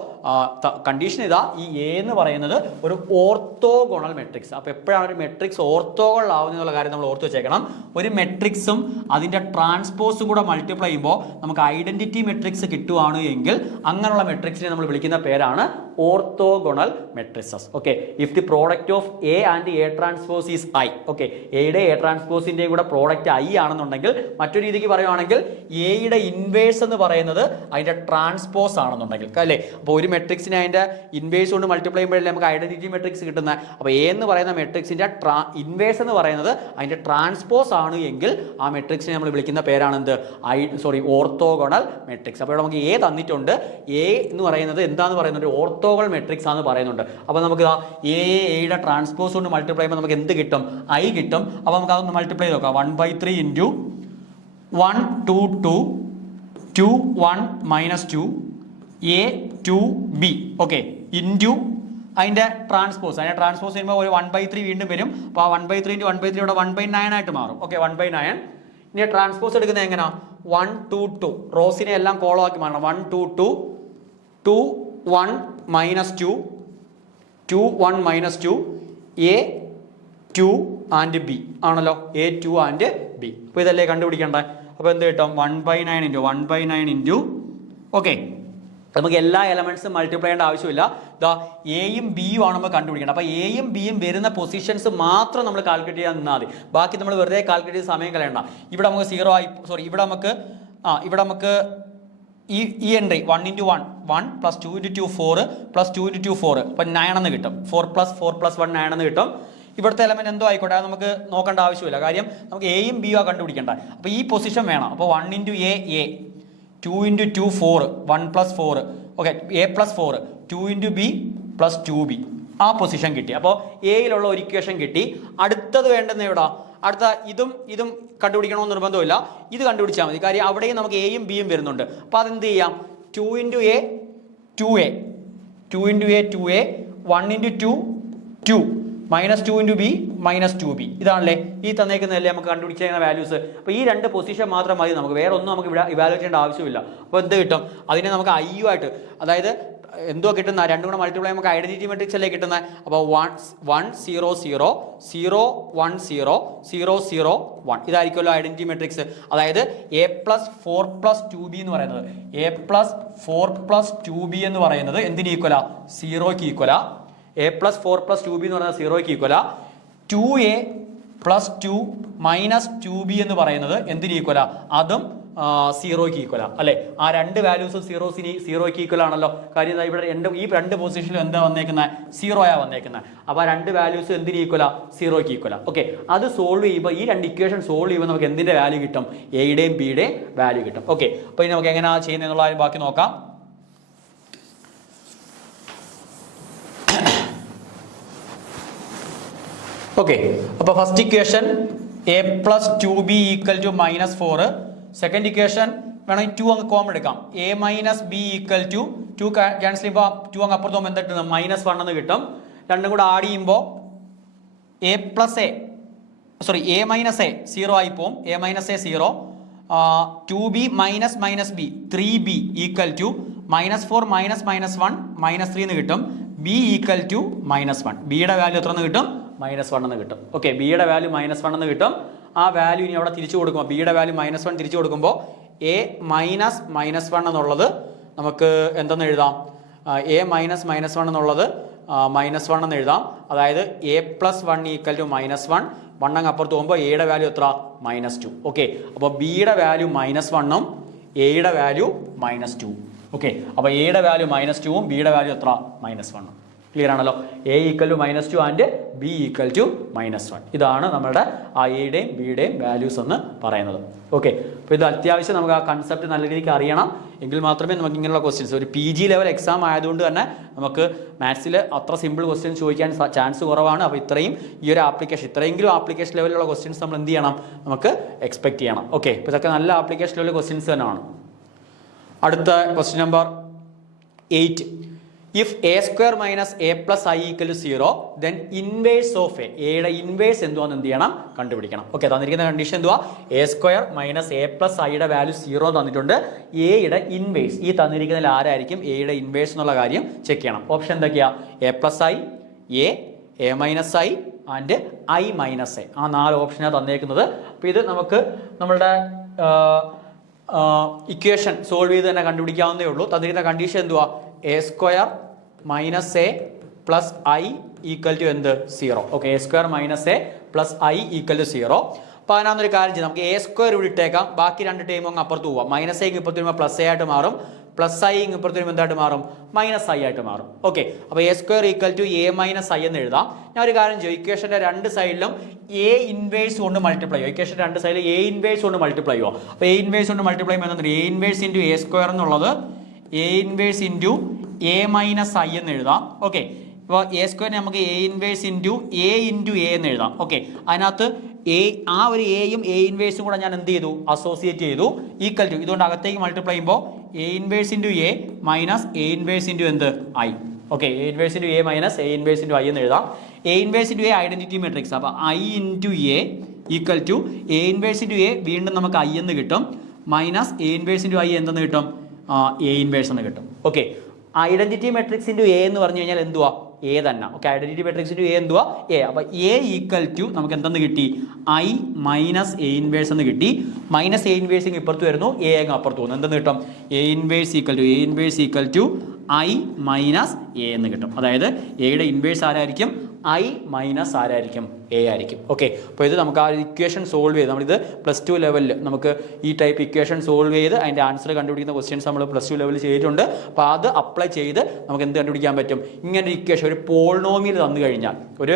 കണ്ടീഷൻ ഇതാ, ഈ എ എന്ന് പറയുന്നത് ഒരു ഓർത്തോഗണൽ മെട്രിക്സ്. അപ്പോൾ എപ്പോഴാണ് ഒരു മെട്രിക്സ് ഓർത്തോഗണൽ ആവുന്നുള്ള കാര്യം നമ്മൾ ഓർത്ത് വെച്ചേക്കണം. ഒരു മെട്രിക്സും അതിൻ്റെ ട്രാൻസ്പോസും കൂടെ മൾട്ടിപ്ലൈ ചെയ്യുമ്പോൾ നമുക്ക് ഐഡന്റിറ്റി മെട്രിക്സ് കിട്ടുവാണ് എങ്കിൽ അങ്ങനെയുള്ള മെട്രിക്സിനെ നമ്മൾ വിളിക്കുന്ന പേരാണ് orthogonal matrixes. Okay, if the product of A and A transpose is I. Okay, എയുടെ എ ട്രാൻസ്പോസിൻ്റെയും കൂടെ പ്രോഡക്റ്റ് ഐ ആണെന്നുണ്ടെങ്കിൽ, മറ്റൊരു രീതിക്ക് പറയുവാണെങ്കിൽ എയുടെ ഇൻവേഴ്സ് എന്ന് പറയുന്നത് അതിൻ്റെ ട്രാൻസ്പോസ് ആണെന്നുണ്ടെങ്കിൽ അല്ലേ. അപ്പോൾ ഒരു മെട്രിക്സിനെ അതിൻ്റെ ഇൻവേഴ്സ് കൊണ്ട് മൾട്ടിപ്ലൈ ചെയ്യുമ്പോഴല്ലേ നമുക്ക് ഐഡന്റിറ്റി മെട്രിക്സ് കിട്ടുന്നത്. അപ്പോൾ എ എന്ന് പറയുന്ന മെട്രിക്സിൻ്റെ ഇൻവേഴ്സ് എന്ന് പറയുന്നത് അതിൻ്റെ ട്രാൻസ്പോസ് ആണ് എങ്കിൽ ആ മെട്രിക്സിനെ നമ്മൾ വിളിക്കുന്ന പേരാണ് എന്ത്? Orthogonal matrix. അപ്പോൾ നമുക്ക് എ തന്നിട്ടുണ്ട്. എ എന്ന് പറയുന്നത് എന്താന്ന് പറയുന്നത് ഒരു ഓർത്തോഗണൽ മെട്രിക്സ് ആണെന്ന് പറയുന്നുണ്ട്. അപ്പോൾ നമുക്ക് എയുടെ ട്രാൻസ്പോസ് കൊണ്ട് മൾട്ടിപ്ലൈ ചെയ്യുമ്പോൾ നമുക്ക് എന്ത് കിട്ടും? ഐ കിട്ടും. അപ്പോൾ നമുക്ക് അതൊന്ന് മൾട്ടിപ്ലൈ നോക്കാം. 1/3 × 1 2 2 2 1 - 2 A to B. Okay, into അതിൻ്റെ ട്രാൻസ്പോസ് ചെയ്യുമ്പോൾ ഒരു 1/3 വീണ്ടും വരും. അപ്പോൾ ആ 1/3 × 1/3 ഇവിടെ 1/9 ആയിട്ട് മാറും. ഓക്കെ, 1/9. ഇനി ട്രാൻസ്പോസ് എടുക്കുന്നത് എങ്ങനെയാ? 1 2 2 റോസിനെ എല്ലാം കോളം ആക്കി മാറണം. 1 2 2 2 1 - 2 2 1 - 2 A 2 and B ആണല്ലോ. A 2 and B. അപ്പോൾ ഇതല്ലേ കണ്ടുപിടിക്കേണ്ടത്. അപ്പോൾ എന്ത് കിട്ടും? 1/9 × ഓക്കെ, നമുക്ക് എല്ലാ എലമെന്റ്സും മൾട്ടിപ്ലൈ ചെയ്യേണ്ട ആവശ്യമില്ല. എയും ബിയും ആണ് നമ്മൾ കണ്ടുപിടിക്കേണ്ടത്. അപ്പോൾ എയും ബിയും വരുന്ന പൊസിഷൻസ് മാത്രം നമ്മൾ കാൽക്കുലേറ്റ് ചെയ്യാൻ നിന്നാൽ മതി. ബാക്കി നമ്മൾ വെറുതെ കാൽക്കുലേറ്റ് ചെയ്ത് സമയം കളയണ്ട. ഇവിടെ നമുക്ക് 0 ആയി, സോറി, ഇവിടെ നമുക്ക് ഈ എൻട്രി 1 × 1 1 + 2 × 2 4 + 2 × 2 4, അപ്പോൾ 9 എന്ന് കിട്ടും. 4 + 4 + 1 9 എന്ന് കിട്ടും. ഇവിടുത്തെ എലമെന്റ് എന്തോ ആയിക്കോട്ടെ, അത് നമുക്ക് നോക്കേണ്ട ആവശ്യമില്ല. കാര്യം നമുക്ക് എയും ബിയും ആ കണ്ടുപിടിക്കേണ്ട. അപ്പോൾ ഈ പൊസിഷൻ വേണം. അപ്പോൾ 1 × A 2 × 2 4 1 + 4. Okay, A + 4 2 × B + 2B. ആ പൊസിഷൻ കിട്ടി. അപ്പോൾ എയിലുള്ള ഒരു ഇക്വേഷൻ കിട്ടി. അടുത്തത് വേണ്ടുന്ന എവിടാ? അടുത്ത ഇതും കണ്ടുപിടിക്കണമെന്ന് നിർബന്ധമില്ല, ഇത് കണ്ടുപിടിച്ചാൽ മതി. കാര്യം അവിടെയും നമുക്ക് എയും ബിയും വരുന്നുണ്ട്. അപ്പോൾ അതെന്ത് ചെയ്യാം, 2 × A 2A, 2 × A 2A, 1 × 2 2, -2 × B -2B. ഇതാണല്ലേ ഈ തന്നേക്കുന്നതല്ലേ നമുക്ക് കണ്ടുപിടിച്ച വാല്യൂസ്. അപ്പോൾ ഈ രണ്ട് പൊസിഷൻ മാത്രം മതി നമുക്ക്, വേറെ ഒന്നും നമുക്ക് ഇവിടെ ഇവാലുവേറ്റ് ചെയ്യേണ്ട ആവശ്യമില്ല. അപ്പോൾ എന്ത് കിട്ടും, അതിനെ നമുക്ക് IU ആയിട്ട്, അതായത് എന്തോ കിട്ടുന്ന രണ്ടും കൂടെ മൾട്ടിപ്ലൈ നമുക്ക് ഐഡന്റിറ്റി മെട്രിക്സ് അല്ലേ കിട്ടുന്നത്. അപ്പോൾ 1 1 0 0 0 1 0 0 0 1 ഇതായിരിക്കുമല്ലോ ഐഡന്റിറ്റി മെട്രിക്സ്. അതായത് A+4+2B എന്ന് പറയുന്നത്, A+4+2B എന്ന് പറയുന്നത് എന്തിന് ഈക്വലാ, 0ക്ക് ഈക്വലാ. A+4+2B എന്ന് പറയുന്നത് 0ക്ക് ഈക്വലാ. 2A+2 -2B എന്ന് പറയുന്നത് എന്തിന് ഈക്വലാ, അതും 0ക്ക് ഈക്വലാ അല്ലെ. ആ രണ്ട് വാല്യൂസും 0ക്ക് ഈക്വൽ ആണല്ലോ. കാര്യം ഇവിടെ ഈ രണ്ട് പൊസിഷനിലും എന്താ വന്നേക്കുന്നത്, 0 വന്നേക്കുന്നത്. അപ്പോൾ ആ രണ്ട് വാല്യൂസ് എന്തിന് ഈക്വലാ, 0ക്ക് ഈക്വലാ. ഓക്കെ, അത് സോൾവ് ചെയ്യുമ്പോൾ ഈ രണ്ട് ഇക്വേഷൻ സോൾവ് ചെയ്യുമ്പോൾ നമുക്ക് എന്തിന്റെ വാല്യൂ കിട്ടും, എയുടെയും ബിയുടെയും വാല്യൂ കിട്ടും. ഓക്കെ, അപ്പോൾ ഇനി നമുക്ക് എങ്ങനെയാണ് ചെയ്യുന്നത് എന്നുള്ള ബാക്കി നോക്കാം. ഓക്കെ, അപ്പോൾ first equation A+2B = -4. Second equation വേണമെങ്കിൽ 2 അങ്ങ് കോമൺ എടുക്കാം. A - B = 2 ക്യാൻസൽ ചെയ്യുമ്പോൾ 2 അങ്ങ് അപ്പുറത്ത് പോകുമ്പോൾ എന്താ കിട്ടുന്നത്, -1 എന്ന് കിട്ടും. രണ്ടും കൂടെ ആഡ് ചെയ്യുമ്പോൾ A - A 0 ആയി പോകും. A - A 0, 2B - B 3B = -4 -1 -3 എന്ന് കിട്ടും. B = -1. ബിയുടെ വാല്യൂ എത്ര എന്ന് കിട്ടും, -1 എന്ന് കിട്ടും. ഓക്കെ, ബിയുടെ വാല്യൂ -1 എന്ന് കിട്ടും. ആ വാല്യൂ ഇനി അവിടെ തിരിച്ചു കൊടുക്കുമ്പോൾ ബിയുടെ വാല്യൂ -1 തിരിച്ചു കൊടുക്കുമ്പോൾ A -1 എന്നുള്ളത് നമുക്ക് എന്തെന്ന് എഴുതാം, A -1 എന്നുള്ളത് -1 എന്ന് എഴുതാം. അതായത് A+1 = -1. 1 അങ്ങ് അപ്പുറത്ത് പോകുമ്പോൾ എയുടെ വാല്യൂ എത്ര, -2. ഓക്കെ, അപ്പോൾ ബിയുടെ വാല്യൂ -1ഉം എയുടെ വാല്യൂ -2. ഓക്കെ, അപ്പോൾ എയുടെ വാല്യൂ -2ഉം ബിയുടെ വാല്യൂ എത്ര, -1. ക്ലിയർ ആണല്ലോ. A = -2 and B = -1. ഇതാണ് നമ്മുടെ ആ എയുടെയും ബിയുടെയും വാല്യൂസ് എന്ന് പറയുന്നത്. ഓക്കെ, അപ്പോൾ ഇത് അത്യാവശ്യം നമുക്ക് ആ കൺസെപ്റ്റ് നല്ല രീതിക്ക് അറിയണം, എങ്കിൽ മാത്രമേ നമുക്ക് ഇങ്ങനെയുള്ള ക്വസ്റ്റ്യൻസ്, ഒരു PG ലെവൽ എക്സാം ആയതുകൊണ്ട് തന്നെ നമുക്ക് മാത്സിൽ അത്ര സിമ്പിൾ ക്വസ്റ്റ്യൻസ് ചോദിക്കാൻ ചാൻസ് കുറവാണ്. അപ്പോൾ ഇത്രയും ഈ ഒരു ആപ്ലിക്കേഷൻ, ഇത്രയെങ്കിലും ആപ്ലിക്കേഷൻ ലെവലിലുള്ള ക്വസ്റ്റ്യൻസ് നമ്മൾ എന്ത് ചെയ്യണം, നമുക്ക് എക്സ്പെക്ട് ചെയ്യണം. ഓക്കെ, അപ്പോൾ ഇതൊക്കെ നല്ല ആപ്ലിക്കേഷൻ ലെവൽ ക്വസ്റ്റ്യൻസ് തന്നെയാണ്. അടുത്ത question number 8. If A² - A + I = 0, then inverse of A. എയുടെ ഇൻവേഴ്സ് എന്തുവാന്ന് എന്ത് ചെയ്യണം, കണ്ടുപിടിക്കണം. ഓക്കെ, തന്നിരിക്കുന്ന കണ്ടീഷൻ എന്തുവാ, A² - A + Iയുടെ വാല്യൂ 0 തന്നിട്ടുണ്ട്. എയുടെ ഇൻവേഴ്സ് ഈ തന്നിരിക്കുന്നതിൽ ആരായിരിക്കും എയുടെ ഇൻവേഴ്സ് എന്നുള്ള കാര്യം ചെക്ക് ചെയ്യണം. ഓപ്ഷൻ എന്തൊക്കെയാ, A + I, A - I and I - A. ആ 4 ഓപ്ഷനാണ് തന്നേക്കുന്നത്. അപ്പോൾ ഇത് നമുക്ക് നമ്മളുടെ ഇക്വേഷൻ സോൾവ് ചെയ്ത് തന്നെ കണ്ടുപിടിക്കാവുന്നേ ഉള്ളൂ. തന്നിരിക്കുന്ന കണ്ടീഷൻ എന്തുവാ, A² - A + I = എന്ത്, 0. Okay, A² - A + I = 0. അപ്പോൾ അതിനകത്തൊരു കാര്യം ചെയ്യാം, നമുക്ക് A² ഇവിടെ ഇട്ടേക്കാം, ബാക്കി രണ്ട് ടൈം അങ്ങ് അപ്പുറത്ത് പോവാം. -A ഇപ്പുറത്ത് വരുമ്പോൾ +A ആയിട്ട് മാറും, +I ഇപ്പുറത്ത് വരുമ്പോൾ എന്തായിട്ട് മാറും, -I ആയിട്ട് മാറും. ഓക്കെ, അപ്പോൾ A² = A - I എന്ന് എഴുതാം. ഞാൻ ഒരു കാര്യം ചെയ്യും, ഇക്വേഷൻ്റെ രണ്ട് സൈഡിലും A ഇൻവേഴ്സ് കൊണ്ട് മൾട്ടിപ്ലൈ ചെയ്യും. ഇക്വേഷൻ രണ്ട് സൈഡിൽ A ഇൻവേഴ്സ് കൊണ്ട് മൾട്ടിപ്ലൈ ചെയ്യുമോ. അപ്പോൾ A ഇൻവേഴ്സ് കൊണ്ട് മൾട്ടിപ്ലൈ ചെയ്യുമ്പോൾ A ഇൻവേഴ്സ് × A² എന്നുള്ളത് A ഇൻവേഴ്സ് × A - I എന്ന് എഴുതാം. ഓക്കെ, ഇപ്പോൾ A² നമുക്ക് A ഇൻവേഴ്സ് × A എന്ന് എഴുതാം. ഓക്കെ, അതിനകത്ത് ആ ഒരു എയും A ഇൻവേഴ്സും കൂടെ ഞാൻ എന്ത് ചെയ്തു, അസോസിയേറ്റ് ചെയ്തു. = ഇതുകൊണ്ട് അകത്തേക്ക് മൾട്ടിപ്ലൈ ചെയ്യുമ്പോൾ A inverse × A - A inverse × എന്ത്, I. Okay, A inverse × A - A inverse × I എന്ന് എഴുതാം. A inverse × A identity matrix. അപ്പോൾ I × A = A inverse × A വീണ്ടും നമുക്ക് I എന്ന് കിട്ടും, -A ഇൻവേഴ്സ് × I എന്തെന്ന് കിട്ടും, A ഇൻവേഴ്സ് എന്ന് കിട്ടും. ഓക്കെ, ഐഡന്റിറ്റി മെട്രിക്സ് × A എന്ന് പറഞ്ഞു കഴിഞ്ഞാൽ എന്തുവാ, A തന്നെ. ഓക്കെ, ഐഡന്റിറ്റി മെട്രിക്സ് × A എന്തുവാ, A. അപ്പോൾ A = നമുക്ക് എന്തെന്ന് കിട്ടി, I - A ഇൻവേഴ്സ് എന്ന് കിട്ടി. -A ഇൻവേഴ്സ് ഇപ്പുറത്ത് വരുന്നു, A അങ്ങ് അപ്പുറത്ത് പോകുന്നു, എന്തെന്ന് കിട്ടും, A ഇൻവേഴ്സ് = I - A എന്ന് കിട്ടും. അതായത് എയുടെ ഇൻവേഴ്സ് ആരായിരിക്കും, I - ആരായിരിക്കും, A ആയിരിക്കും. ഓക്കെ, അപ്പോൾ ഇത് നമുക്ക് ആ ഇക്വേഷൻ സോൾവ് ചെയ്ത് നമ്മളിത് +2 ലെവലിൽ നമുക്ക് ഈ ടൈപ്പ് ഇക്വേഷൻ സോൾവ് ചെയ്ത് അതിൻ്റെ ആൻസർ കണ്ടുപിടിക്കുന്ന ക്വസ്റ്റ്യൻസ് നമ്മൾ +2 ലെവലിൽ ചെയ്തിട്ടുണ്ട്. അപ്പോൾ അത് അപ്ലൈ ചെയ്ത് നമുക്ക് എന്ത് കണ്ടുപിടിക്കാൻ പറ്റും, ഇങ്ങനെ ഒരു ഇക്വേഷൻ, ഒരു പോളിനോമിയൽ തന്നു കഴിഞ്ഞാൽ, ഒരു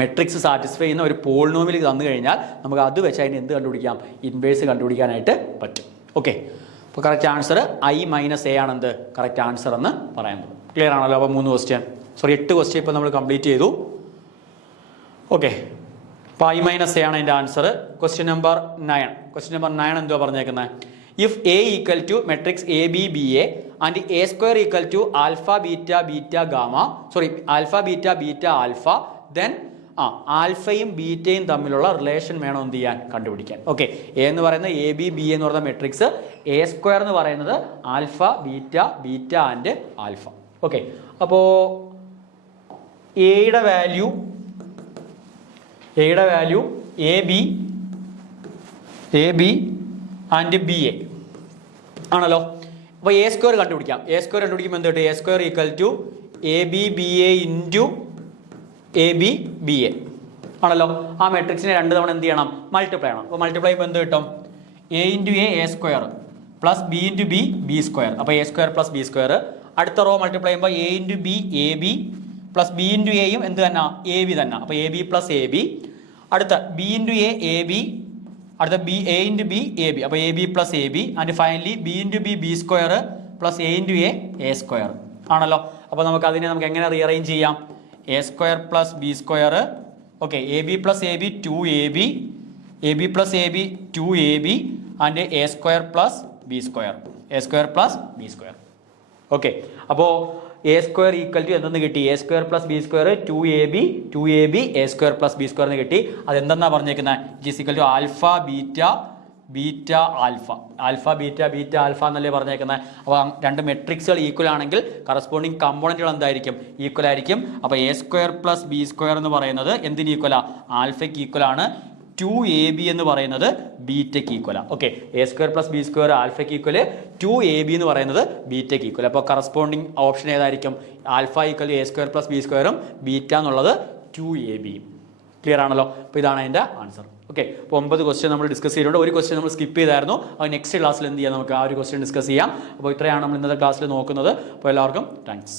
മെട്രിക്സ് സാറ്റിസ്ഫൈ ചെയ്യുന്ന ഒരു പോളിനോമിയൽ തന്നു കഴിഞ്ഞാൽ നമുക്ക് അത് വെച്ച് അതിന് എന്ത് കണ്ടുപിടിക്കാം, ഇൻവേഴ്സ് കണ്ടുപിടിക്കാനായിട്ട് പറ്റും. ഓക്കെ, അപ്പോൾ കറക്റ്റ് ആൻസർ I - A ആണെന്ത് കറക്റ്റ് ആൻസർ എന്ന് പറയുന്നത്. ക്ലിയർ ആണല്ലോ. അപ്പോൾ 8 ക്വസ്റ്റ്യൻ ഇപ്പോൾ നമ്മൾ കംപ്ലീറ്റ് ചെയ്തു. ഓക്കെ, പൈ മൈനസ് എ ആണ് അതിൻ്റെ answer. Question number 9. Question number 9 എന്തുവാ പറഞ്ഞേക്കുന്നത്? If A equal to matrix A B B A and A square equal to alpha beta beta gamma alpha beta beta alpha, then ആൽഫയും ബീറ്റയും തമ്മിലുള്ള relation വേണം എന്ത് ചെയ്യാൻ, കണ്ടുപിടിക്കാൻ. ഓക്കെ, എ എന്ന് പറയുന്നത് എ ബി ബി എന്ന് പറയുന്ന മെട്രിക്സ്, എ സ്ക്വയർ എന്ന് പറയുന്നത് alpha beta beta and alpha. Okay, അപ്പോൾ എയുടെ value A B and B A ആണല്ലോ. അപ്പോൾ എ സ്ക്വയർ കണ്ടുപിടിക്കാം. എ സ്ക്വയർ കണ്ടുപിടിക്കുമ്പോൾ എന്ത് കിട്ടും? A square equal to A B B A into A B B A ആണല്ലോ. ആ മെട്രിക്സിനെ 2 തവണ എന്ത് ചെയ്യണം? മൾട്ടിപ്ലൈ ചെയ്യണം. അപ്പോൾ മൾട്ടിപ്ലൈ ചെയ്യുമ്പോൾ എന്ത് കിട്ടും? A into A square plus B into B B square. അപ്പോൾ A square plus B square. അടുത്ത റോ മൾട്ടിപ്ലൈ ചെയ്യുമ്പോൾ A into B A B plus B into എയും എന്ത് തന്നെ? എ ബി തന്നെ. അപ്പോൾ A B plus A B. അടുത്ത B into A B, അടുത്ത B A into B A B, അപ്പോൾ A B plus A B. And finally B into B B square plus A into A square ആണല്ലോ. അപ്പോൾ നമുക്ക് എങ്ങനെ rearrange ചെയ്യാം? A square plus B square. Okay, A B plus A B 2ab, A B plus A B 2ab and A square plus B square, A square plus B square. Okay, അപ്പോൾ A square equal to എന്തെന്ന് കിട്ടി? A square plus B square 2ab A square plus B square എന്ന് കിട്ടി. അതെന്തെന്നാ പറഞ്ഞേക്കുന്നത്? It is equal to alpha beta beta alpha, alpha beta beta alpha എന്നല്ലേ പറഞ്ഞേക്കുന്നത്. അപ്പോൾ 2 മെട്രിക്സുകൾ ഈക്വൽ ആണെങ്കിൽ കറസ്പോണ്ടിങ് കമ്പോണൻറ്റുകൾ എന്തായിരിക്കും? ഈക്വൽ ആയിരിക്കും. അപ്പോൾ A square plus B square എന്ന് പറയുന്നത് എന്തിന് ഈക്വലാ? ആൽഫയ്ക്ക് ഈക്വലാണ്. 2ab എന്ന് പറയുന്നത് ബീറ്റയ്ക്ക് ഈക്വലാണ്. Okay, A square plus B square ആൽഫയ്ക്ക് ഈക്വൽ, 2ab എന്ന് പറയുന്നത് ബീറ്റയ്ക്ക് ഈക്വൽ. അപ്പോൾ കറസ്പോണ്ടിങ് ഓപ്ഷൻ ഏതായിരിക്കും? Alpha equal A square plus B സ്ക്വയറും ബീറ്റ എന്നുള്ളത് 2ab. ക്ലിയർ ആണല്ലോ. അപ്പോൾ ഇതാണ് അതിൻ്റെ ആൻസർ. ഓക്കെ, അപ്പോൾ 9 ക്വസ്റ്റ്യൻ നമ്മൾ ഡിസ്കസ് ചെയ്തിട്ടുണ്ട്. ഒരു ക്വസ്റ്റ്യൻ നമ്മൾ സ്കിപ്പ് ചെയ്തായിരുന്നു. അപ്പോൾ നെക്സ്റ്റ് ക്ലാസ്സിൽ എന്ത് ചെയ്യാം? നമുക്ക് ആ ഒരു ക്വസ്റ്റ്യൻ ഡിസ്കസ് ചെയ്യാം. അപ്പോൾ ഇത്രയാണ് നമ്മൾ ഇന്നത്തെ ക്ലാസ്സിൽ നോക്കുന്നത്. അപ്പോൾ എല്ലാവർക്കും താങ്ക്സ്.